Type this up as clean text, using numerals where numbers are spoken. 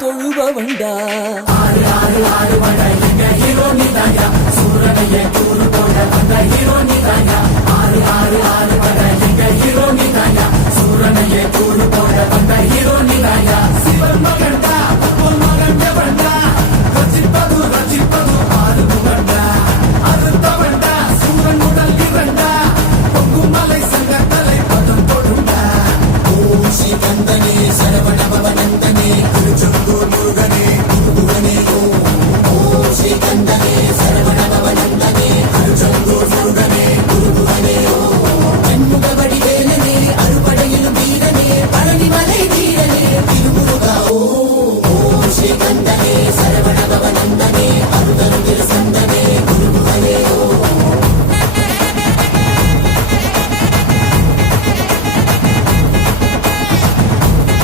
தொழுபவண்டா. ஆறு ஆறு ஆறு வட எங்க ஹீரோ நீதாயா, சூரனையே கூறு போட வந்த ஹீரோ நீதாயா. ஆறு ஆறு ஆறு வட எங்க ஹீரோ நீதாயா, சூரனையே கூறு போட வந்த ஹீரோ நீதாயா. சிவன் மகன்டா பொன் மகன் எவன்டா, ரசிப்பது ரசிப்பது ஆறு முகண்டா. அறுத்தவன்டா சூரன் உடல் இரண்டா, பொங்கும் மலை சங்கத்தலை பதம் தொடுண்டா. ஓ ஸ்ரீ கந்தனே சரவண